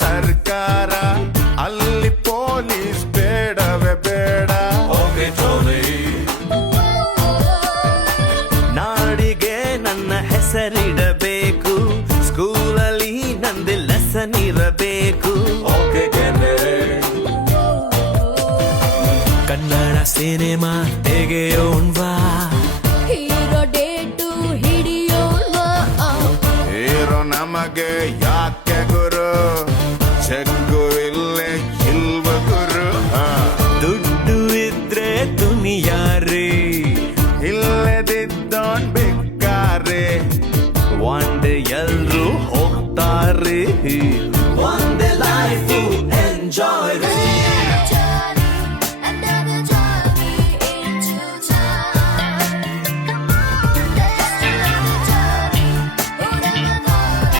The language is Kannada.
ಸರ್ಕಾರ, ಅಲ್ಲಿ ಪೊಲೀಸ್ ಬೇಡವೇ ಬೇಡ. ಓಕೆ ಟೋನಿ, ನಾಡಿಗೆ ನನ್ನ ಹೆಸರಿಡಬೇಕು, ಸ್ಕೂಲಲ್ಲಿ ನಂದು ಲೆಸನ್ ಇರಬೇಕು. ಓಕೆ ಕೆನೆ, ಕನ್ನಡ ಸಿನಿಮಾ ತೆಗೆಯೋಣ್ವಾ, ಹೀರೋ ಡೇಟು ಹಿಡಿಯೋಣ. ಹೀರೋ ನಮಗೆ ಯಾಕೆ ಗುರು, ಚೆಕ್ಕು ಇಲ್ಲೇ ಇಲ್ವ ಗುರು. ದುಡ್ಡು ಇದ್ರೆ ದುನಿಯಾರಿ, ಇಲ್ಲದಿದ್ದೋನ್ ಬೇಕಾರೆ, ಒಂದ್ ಎಲ್ರು ಹೋಗ್ತಾರೆ.